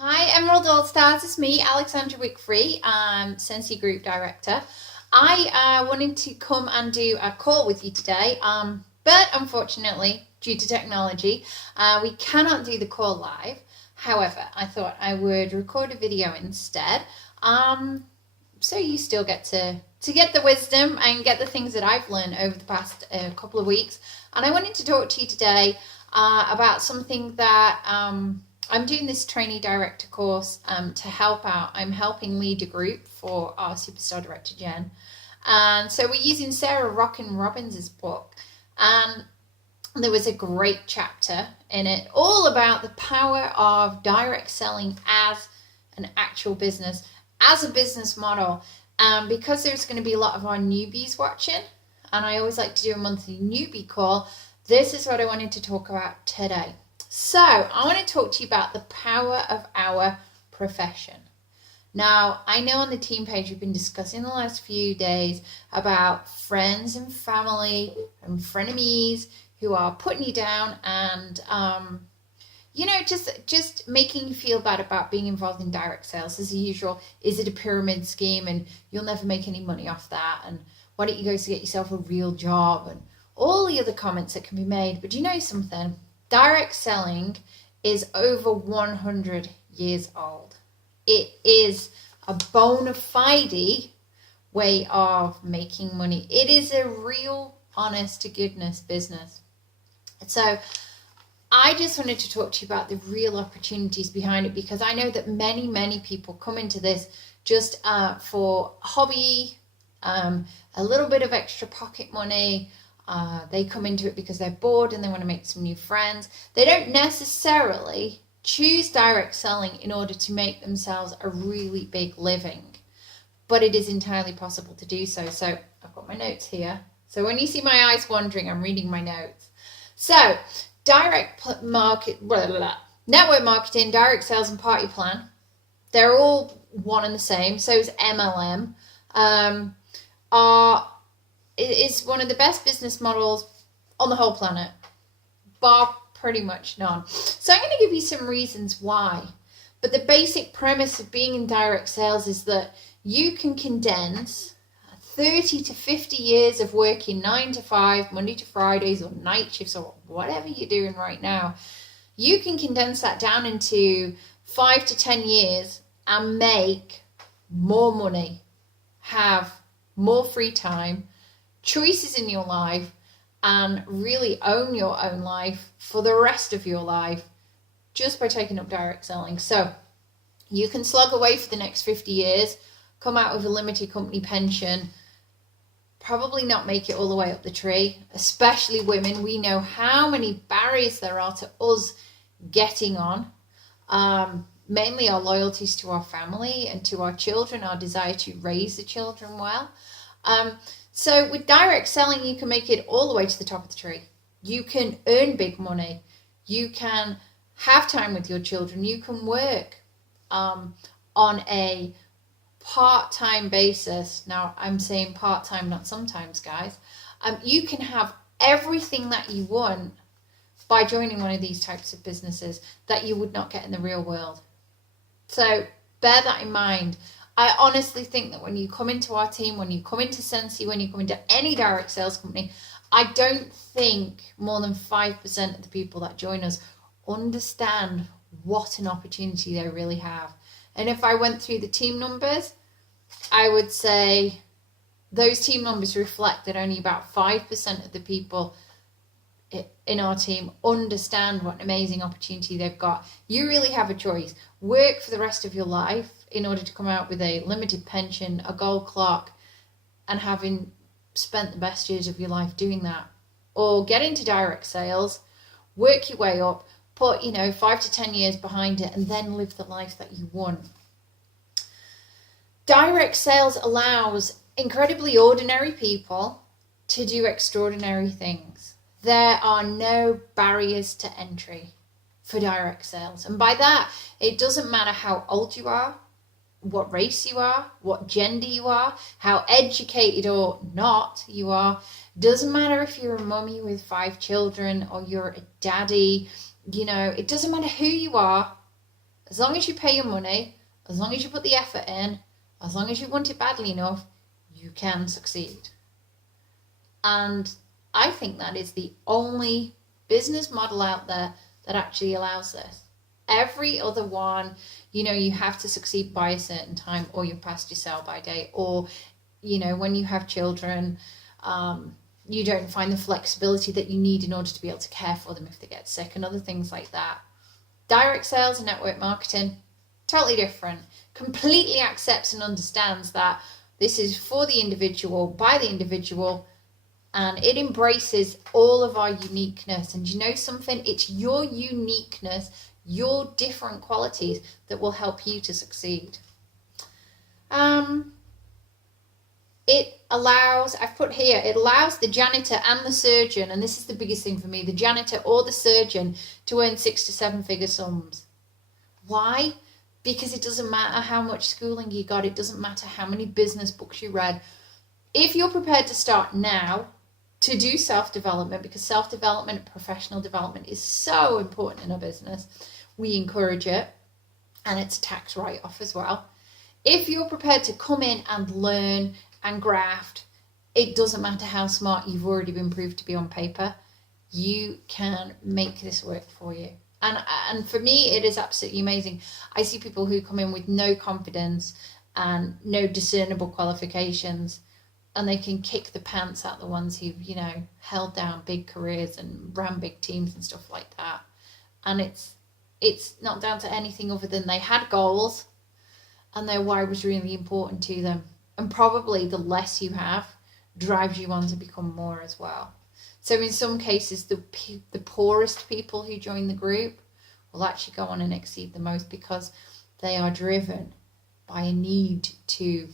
Hi, Emerald All Stars. It's me, Alexandra Wickfree. I'm Scentsy Group Director. I wanted to come and do a call with you today, but unfortunately, due to technology, we cannot do the call live. However, I thought I would record a video instead, so you still get to get the wisdom and get the things that I've learned over the past couple of weeks. And I wanted to talk to you today about something that I'm doing this trainee director course to help out. I'm helping lead a group for our superstar director, Jen. And so we're using Sarah Rockin Robbins' book. And there was a great chapter in it all about the power of direct selling as an actual business, as a business model. Because there's going to be a lot of our newbies watching, and I always like to do a monthly newbie call, this is what I wanted to talk about today. So I want to talk to you about the power of our profession. Now, I know on the team page we've been discussing the last few days about friends and family and frenemies who are putting you down and, just making you feel bad about being involved in direct sales as usual. Is it a pyramid scheme and you'll never make any money off that? And why don't you go to get yourself a real job? And all the other comments that can be made. But do you know something? Direct selling is over 100 years old. It is a bona fide way of making money. It is a real, honest to goodness business. So I just wanted to talk to you about the real opportunities behind it, because I know that many people come into this just for hobby, a little bit of extra pocket money. They come into it because they're bored and they want to make some new friends. They don't necessarily choose direct selling in order to make themselves a really big living, but it is entirely possible to do so. So I've got my notes here. So when you see my eyes wandering, I'm reading my notes. So network marketing, direct sales, and party plan, they're all one and the same. So is MLM. It is one of the best business models on the whole planet, bar pretty much none. So I'm going to give you some reasons why. But the basic premise of being in direct sales is that you can condense 30 to 50 years of working 9 to 5, Monday to Fridays, or night shifts, or whatever you're doing right now. You can condense that down into 5 to 10 years and make more money, have more free time, choices in your life, and really own your own life for the rest of your life just by taking up direct selling. So you can slug away for the next 50 years, come out with a limited company pension, probably not make it all the way up the tree. Especially women, we know how many barriers there are to us getting on. Mainly our loyalties to our family and to our children, our desire to raise the children well. So with direct selling, you can make it all the way to the top of the tree. You can earn big money. You can have time with your children. You can work on a part-time basis. Now, I'm saying part-time, not sometimes, guys. You can have everything that you want by joining one of these types of businesses that you would not get in the real world. So bear that in mind. I honestly think that when you come into our team, when you come into Scentsy, when you come into any direct sales company, I don't think more than 5% of the people that join us understand what an opportunity they really have. And if I went through the team numbers, I would say those team numbers reflect that only about 5% of the people in our team understand what an amazing opportunity they've got. You really have a choice. Work for the rest of your life in order to come out with a limited pension, a gold clock, and having spent the best years of your life doing that. Or get into direct sales, work your way up, put 5 to 10 years behind it, and then live the life that you want. Direct sales allows incredibly ordinary people to do extraordinary things. There are no barriers to entry for direct sales. And by that, it doesn't matter how old you are, what race you are, what gender you are, how educated or not you are. Doesn't matter if you're a mummy with 5 children or you're a daddy. It doesn't matter who you are. As long as you pay your money, as long as you put the effort in, as long as you want it badly enough, you can succeed. And I think that is the only business model out there that actually allows this. Every other one, you have to succeed by a certain time, or you're past your sell-by date, or, when you have children, you don't find the flexibility that you need in order to be able to care for them if they get sick and other things like that. Direct sales and network marketing, totally different. Completely accepts and understands that this is for the individual, by the individual, and it embraces all of our uniqueness. And you know something? It's your uniqueness, your different qualities that will help you to succeed. It allows the janitor and the surgeon, and this is the biggest thing for me, the janitor or the surgeon to earn 6 to 7 figure sums. Why? Because it doesn't matter how much schooling you got. It doesn't matter how many business books you read. If you're prepared to start now to do self-development, because self-development, professional development is so important in a business, we encourage it, and it's a tax write-off as well. If you're prepared to come in and learn and graft, it doesn't matter how smart you've already been proved to be on paper, you can make this work for you. And for me, it is absolutely amazing. I see people who come in with no confidence and no discernible qualifications, and they can kick the pants out the ones who've, held down big careers and ran big teams and stuff like that. And it's not down to anything other than they had goals and their why was really important to them. And probably the less you have drives you on to become more as well. So in some cases, the poorest people who join the group will actually go on and exceed the most, because they are driven by a need to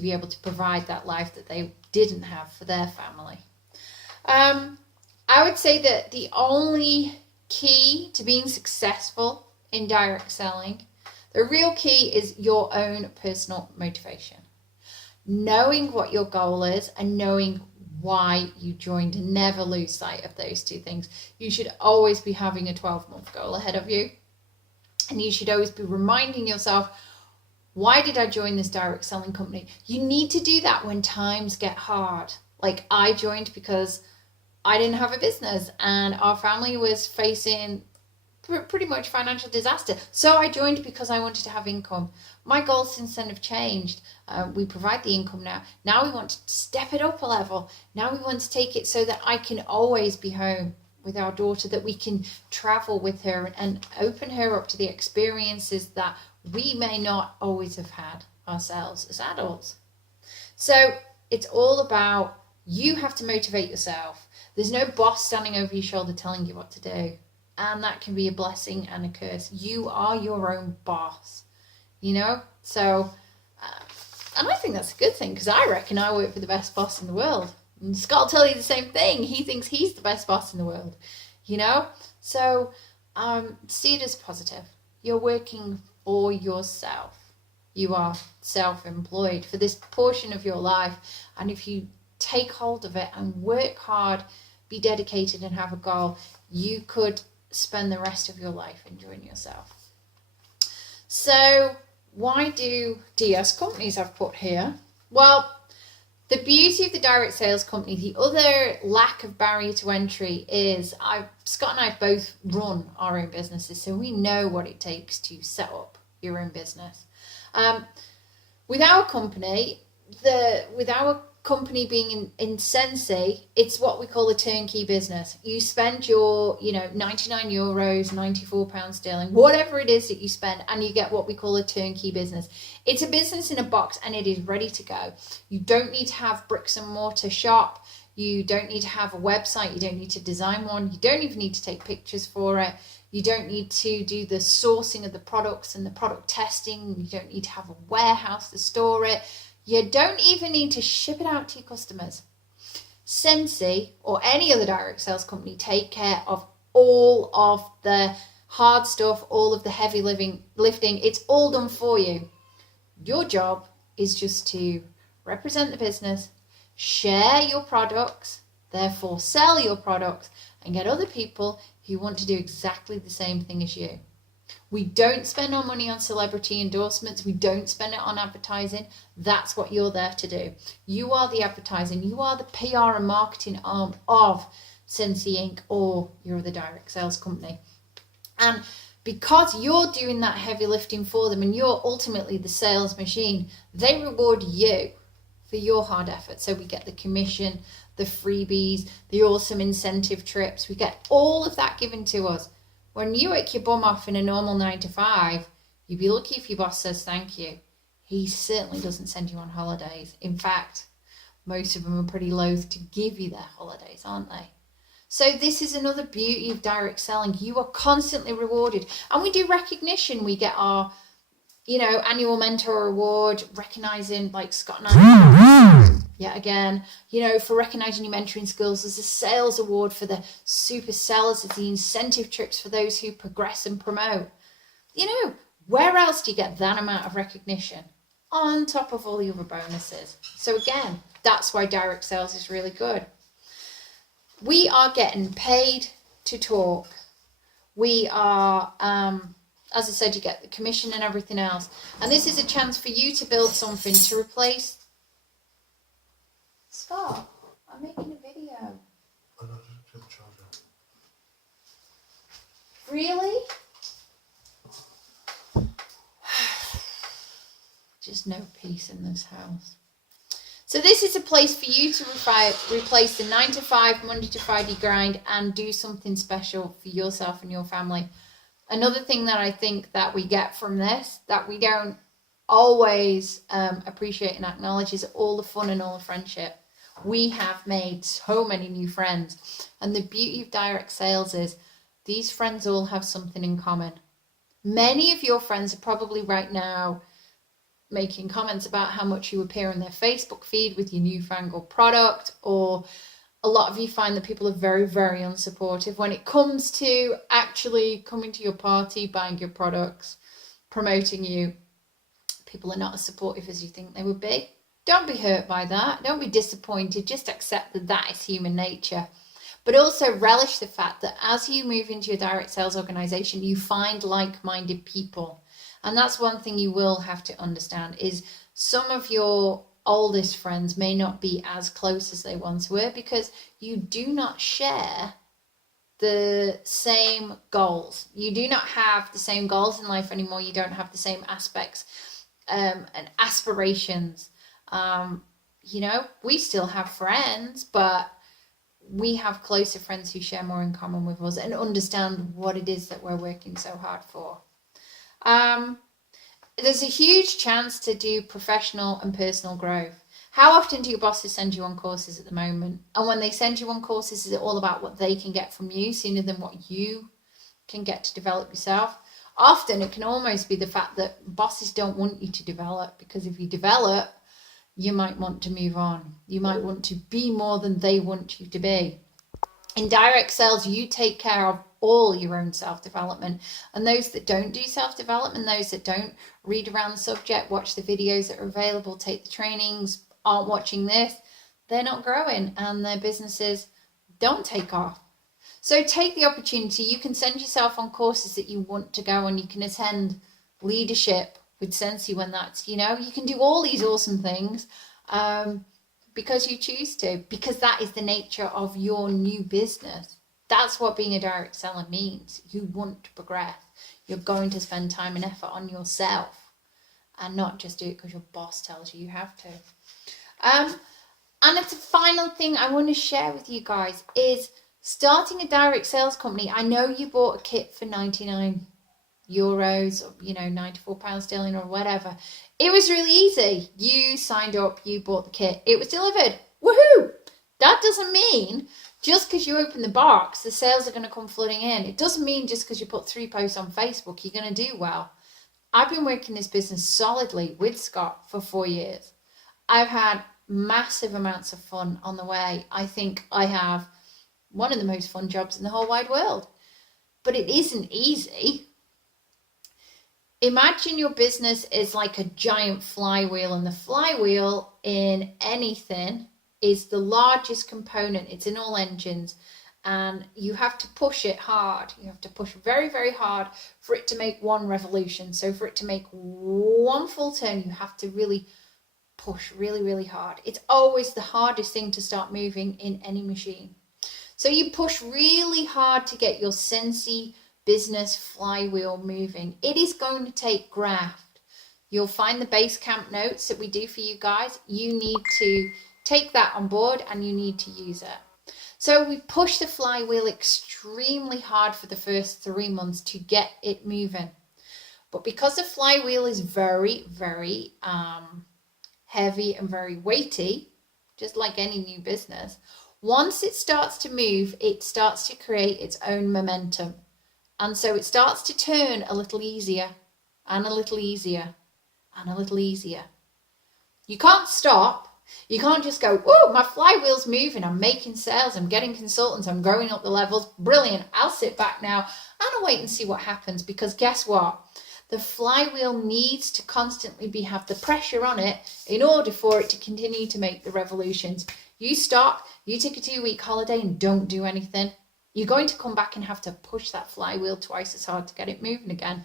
be able to provide that life that they didn't have for their family. I would say that the only key to being successful in direct selling, the real key is your own personal motivation. Knowing what your goal is and knowing why you joined. Never lose sight of those two things. You should always be having a 12-month goal ahead of you. And you should always be reminding yourself, why did I join this direct selling company? You need to do that when times get hard. Like I joined because I didn't have a business and our family was facing pretty much financial disaster. So I joined because I wanted to have income. My goals since then have changed. We provide the income now. Now we want to step it up a level. Now we want to take it so that I can always be home with our daughter, that we can travel with her and open her up to the experiences that we may not always have had ourselves as adults. So it's all about, you have to motivate yourself. There's no boss standing over your shoulder telling you what to do. And that can be a blessing and a curse. You are your own boss, So, and I think that's a good thing, because I reckon I work for the best boss in the world. And Scott will tell you the same thing. He thinks he's the best boss in the world, So, see it as positive. You're working for yourself. You are self-employed for this portion of your life. And if you take hold of it and work hard, be dedicated and have a goal, you could spend the rest of your life enjoying yourself. So why do DS companies I've put here? Well, the beauty of the direct sales company, the other lack of barrier to entry is Scott and I both run our own businesses, so we know what it takes to set up your own business. With our company, being in Scentsy, it's what we call a turnkey business. You spend your, €99, £94 sterling, whatever it is that you spend, and you get what we call a turnkey business. It's a business in a box and it is ready to go. You don't need to have bricks and mortar shop. You don't need to have a website. You don't need to design one. You don't even need to take pictures for it. You don't need to do the sourcing of the products and the product testing. You don't need to have a warehouse to store it. You don't even need to ship it out to your customers. Scentsy or any other direct sales company take care of all of the hard stuff, all of the heavy lifting. It's all done for you. Your job is just to represent the business, share your products, therefore sell your products, and get other people who want to do exactly the same thing as you. We don't spend our money on celebrity endorsements. We don't spend it on advertising. That's what you're there to do. You are the advertising. You are the PR and marketing arm of Scentsy Inc. or you're the direct sales company. And because you're doing that heavy lifting for them and you're ultimately the sales machine, they reward you for your hard effort. So we get the commission, the freebies, the awesome incentive trips. We get all of that given to us. When you work your bum off in a normal 9 to 5, you'd be lucky if your boss says thank you. He certainly doesn't send you on holidays. In fact, most of them are pretty loath to give you their holidays, aren't they? So this is another beauty of direct selling. You are constantly rewarded. And we do recognition. We get our, annual mentor award, recognizing like Scott and I, yet again, for recognizing your mentoring skills. There's a sales award for the super sellers. There's the incentive trips for those who progress and promote. Where else do you get that amount of recognition on top of all the other bonuses? So again, that's why direct sales is really good. We are getting paid to talk. We are, as I said, you get the commission and everything else. And this is a chance for you to build something to replace. Stop. I'm making a video. I know, just the charger. Really? Just no peace in this house. So this is a place for you to replace the 9 to 5, Monday to Friday grind and do something special for yourself and your family. Another thing that I think that we get from this that we don't always appreciate and acknowledge is all the fun and all the friendship. We have made so many new friends. And the beauty of direct sales is these friends all have something in common. Many of your friends are probably right now making comments about how much you appear on their Facebook feed with your newfangled product, or a lot of you find that people are very, very unsupportive when it comes to actually coming to your party, buying your products, promoting you. People are not as supportive as you think they would be. Don't be hurt by that. Don't be disappointed. Just accept that that is human nature. But also relish the fact that as you move into your direct sales organization, you find like-minded people. And that's one thing you will have to understand is some of your oldest friends may not be as close as they once were because you do not share the same goals. You do not have the same goals in life anymore. You don't have the same aspects and aspirations. We still have friends, but we have closer friends who share more in common with us and understand what it is that we're working so hard for. There's a huge chance to do professional and personal growth. How often do your bosses send you on courses at the moment? And when they send you on courses, is it all about what they can get from you sooner than what you can get to develop yourself? Often it can almost be the fact that bosses don't want you to develop, because if you develop, you might want to move on. You might want to be more than they want you to be. In direct sales, you take care of all your own self-development. And those that don't do self-development, those that don't read around the subject, watch the videos that are available, take the trainings, aren't watching this, they're not growing and their businesses don't take off. So take the opportunity. You can send yourself on courses that you want to go on. You can attend leadership with Scentsy when that's, you can do all these awesome things because you choose to, because that is the nature of your new business. That's what being a direct seller means. You want to progress. You're going to spend time and effort on yourself and not just do it because your boss tells you have to. And it's a final thing I want to share with you guys is starting a direct sales company. I know you bought a kit for €99 or, 94 pounds sterling or whatever. It was really easy. You signed up, you bought the kit, it was delivered. Woohoo! That doesn't mean just because you open the box, the sales are going to come flooding in. It doesn't mean just because you put 3 posts on Facebook, you're going to do well. I've been working this business solidly with Scott for 4 years. I've had massive amounts of fun on the way. I think I have one of the most fun jobs in the whole wide world. But it isn't easy. Imagine your business is like a giant flywheel, and the flywheel in anything is the largest component. It's in all engines. and you have to push it hard. You have to push very, very hard for it to make one revolution. So for it to make one full turn, you have to really push really, really hard. It's always the hardest thing to start moving in any machine. So you push really hard to get your Scentsy business flywheel moving. It is going to take graft. You'll find the base camp notes that we do for you guys. You need to take that on board and you need to use it. So we push the flywheel extremely hard for the first 3 months to get it moving. But because the flywheel is very, very heavy and very weighty, just like any new business, once it starts to move, it starts to create its own momentum. And so it starts to turn a little easier and a little easier and a little easier. You can't stop. You can't just go, oh, my flywheel's moving. I'm making sales. I'm getting consultants. I'm growing up the levels. Brilliant. I'll sit back now and I'll wait and see what happens, because guess what? The flywheel needs to constantly have the pressure on it in order for it to continue to make the revolutions. You stop, you take a 2-week holiday and don't do anything, you're going to come back and have to push that flywheel twice as hard to get it moving again.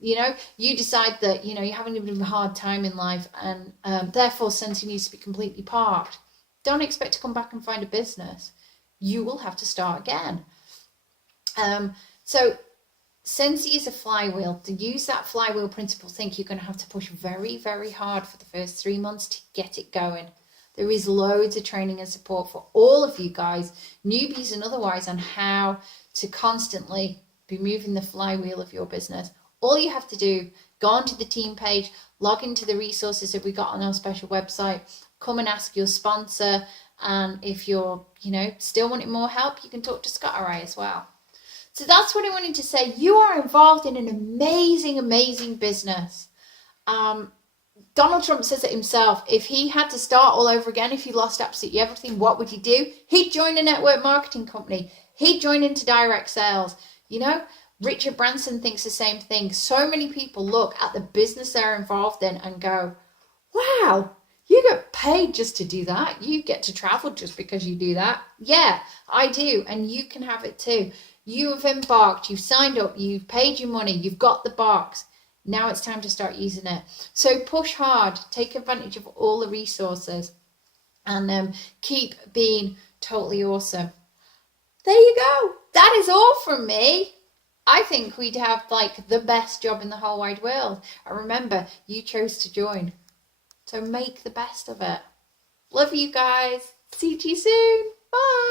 You know, you decide that, you know, you're having a bit of a hard time in life and therefore Scentsy needs to be completely parked. Don't expect to come back and find a business. You will have to start again. So Scentsy is a flywheel. To use that flywheel principle, think you're going to have to push very, very hard for the first 3 months to get it going. There is loads of training and support for all of you guys, newbies and otherwise, on how to constantly be moving the flywheel of your business. All you have to do, go onto the team page, log into the resources that we got on our special website, come and ask your sponsor, and if you're, you know, still wanting more help, you can talk to Scott or I as well. So that's what I wanted to say. You are involved in an amazing, amazing business. Donald Trump says it himself. If he had to start all over again, if he lost absolutely everything, what would he do? He'd join a network marketing company. He'd join into direct sales. You know, Richard Branson thinks the same thing. So many people look at the business they're involved in and go, wow, you get paid just to do that. You get to travel just because you do that. Yeah, I do. And you can have it too. You have embarked, you've signed up, you've paid your money, you've got the box. Now it's time to start using it. So push hard, take advantage of all the resources, and keep being totally awesome. There you go. That is all from me. I think we'd have like the best job in the whole wide world. And remember, you chose to join. So make the best of it. Love you guys. See you soon. Bye.